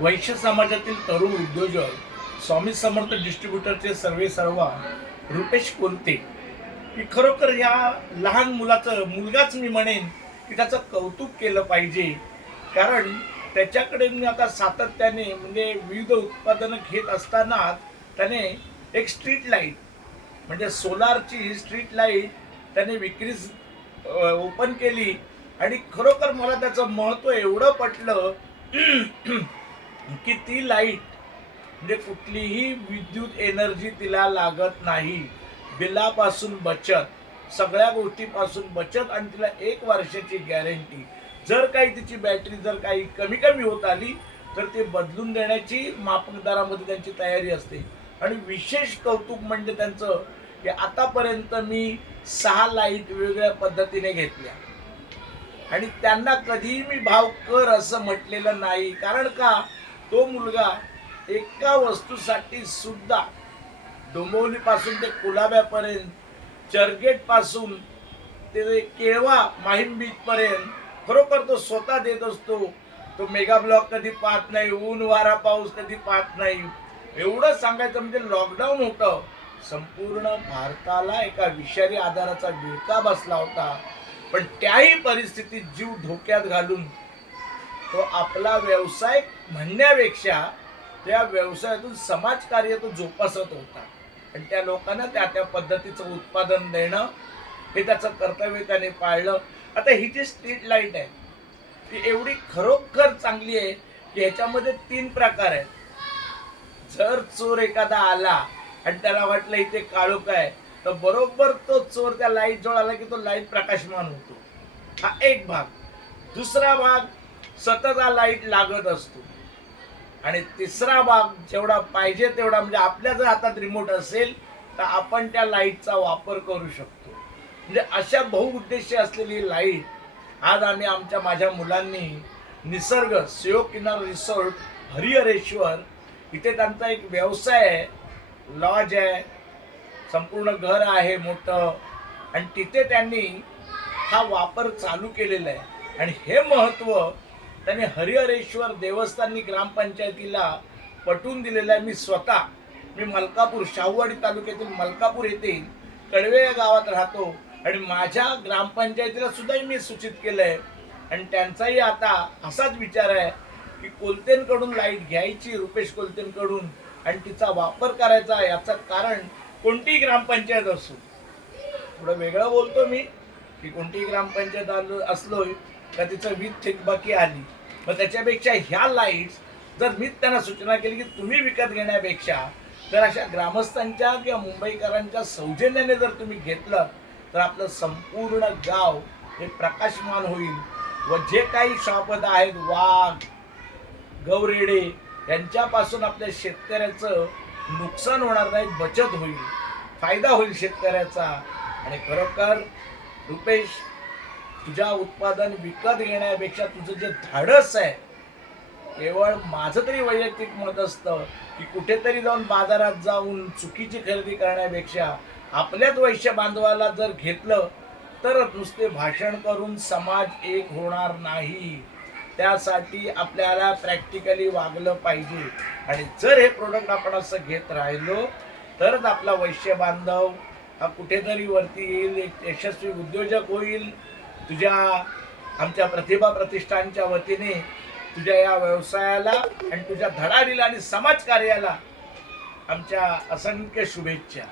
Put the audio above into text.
वैश्य समाजातील तरुण उद्योजक स्वामी समर्थ डिस्ट्रीब्युटरचे सर्वे सर्वा रुपेश कोलते की खरोखर या लहान मुलाचं मुलगाच मी म्हणेन की त्याचं कौतुक केलं पाहिजे. कारण त्याच्याकडे मी आता सातत्याने म्हणजे विविध उत्पादनं घेत असताना त्याने एक स्ट्रीट लाइट म्हणजे सोलारची स्ट्रीट लाइट त्याने विक्रीस ओपन केली. आणि खरोखर मला त्याचं महत्त्व एवढं पटलं की ती लाइट म्हणजे कुठलीही विद्युत एनर्जी तिला लागत नाही. बिलापासून बचत सगळ्या गोष्टीपासून बचत आणि तिला एक वर्षाची गॅरंटी जर काही तिची बॅटरी जर काही कमी कमी होत आली तर ते बदलून देण्याची मापकदारामध्ये त्यांची तयारी असते. आणि विशेष कौतुक म्हणजे त्यांचं की आतापर्यंत मी सहा लाइट वेगवेगळ्या पद्धतीने घेतल्या. आणि त्यांना कधीही मी भाव कर असं म्हटलेलं नाही. कारण का? तो मुलगा एका वस्तूसाठी सुद्धा डोंबवलीपासून ते कुलाब्यापर्यंत चर्चगेटपासून ते केळवा माहीम बीचपर्यंत खरोखर तो स्वतः देत असतो. तो मेगा ब्लॉक कधी पाहत नाही ऊन वारा पाऊस कधी पाहत नाही. एवढं सांगायचं म्हणजे लॉकडाऊन होतं. संपूर्ण भारताला एका विषारी आजाराचा विळका बसला होता. पण त्याही परिस्थितीत जीव धोक्यात घालून तो आपला व्यवसाय म्हणण्यापेक्षा त्या व्यवसायातून समाजकार्य तो जोपासत होता. आणि त्या लोकांना त्या त्या पद्धतीचं उत्पादन देणं हे त्याचं कर्तव्य त्याने पाळलं. आता ही जी स्ट्रीट लाइट आहे ती एवढी खरोखर चांगली आहे की ह्याच्यामध्ये तीन प्रकार आहेत. जर चोर एखादा आला आणि त्याला वाटलं इथे काळोख आहे तर बरोबर तो चोर त्या लाइट जवळ आला की तो लाइट प्रकाशमान होतो. हा एक भाग. दुसरा भाग सतत हा लाइट लागत असतो. आणि तिसरा भाग जेवढा पाहिजे तेवढा म्हणजे आपल्या जर हातात रिमोट असेल तर आपण त्या लाईटचा वापर करू शकतो. म्हणजे अशा बहुउद्देशीय असलेली लाइट आज आम्ही आमच्या माझ्या मुलांनी निसर्ग सिओ किनार रिसॉर्ट हरिहरेश्वर इथे त्यांचा एक व्यवसाय आहे. लॉज आहे. संपूर्ण घर आहे मोठं. आणि तिथे त्यांनी हा वापर चालू केलेला आहे. आणि हे महत्त्व त्यांनी हरिहरेश्वर देवस्थानी ग्रामपंचायतीला पटवून दिलेलं आहे. मी स्वतः मी मलकापूर शाहूवाडी तालुक्यातील मलकापूर येथे कडवे या गावात राहतो आणि माझ्या ग्रामपंचायतीला सुद्धाही मी सूचित केलं आहे आणि त्यांचाही आता असाच विचार आहे की कोलतेंकडून लाइट घ्यायची रुपेश कोलतेंकडून आणि तिचा वापर करायचा याचं कारण कोणतीही ग्रामपंचायत असो. थोडं वेगळं बोलतो मी की कोणतीही ग्रामपंचायत आलो असलो का तिचं वीज थेकबाकी आली. मग त्याच्यापेक्षा ह्या लाईट्स जर मीच त्यांना सूचना केली की तुम्ही विकत घेण्यापेक्षा तर अशा ग्रामस्थांच्या किंवा मुंबईकरांच्या सौजन्याने जर तुम्ही घेतलं तर आपलं संपूर्ण गाव हे प्रकाशमान होईल. व जे काही शापद आहेत वाघ गवरेडे यांच्यापासून आपल्या शेतकऱ्याचं नुकसान होणार नाही बचत होईल. फायदा होईल शेतकऱ्याचा. आणि खरोखर रुपेश तुझ्या उत्पादन विकत घेण्यापेक्षा तुझं जे धाडस आहे केवळ माझं तरी वैयक्तिक मत असतं की कुठेतरी जाऊन बाजारात जाऊन चुकीची खरेदी करण्यापेक्षा आपल्याच वैश्य बांधवाला जर घेतलं तर नुसते भाषण करून समाज एक होणार नाही. त्यासाठी आपल्याला प्रॅक्टिकली वागलं पाहिजे. आणि जर हे प्रोडक्ट आपण असं घेत राहिलो तरच आपला वैश्य बांधव हा कुठेतरी वरती येईल एक यशस्वी उद्योजक होईल तुझ्या आमच्या प्रतिभा प्रतिष्ठानच्या वतीने तुझ्या या व्यवसायाला आणि तुझ्या धडाडीला आणि समाजकार्याला आमच्या असंख्य शुभेच्छा.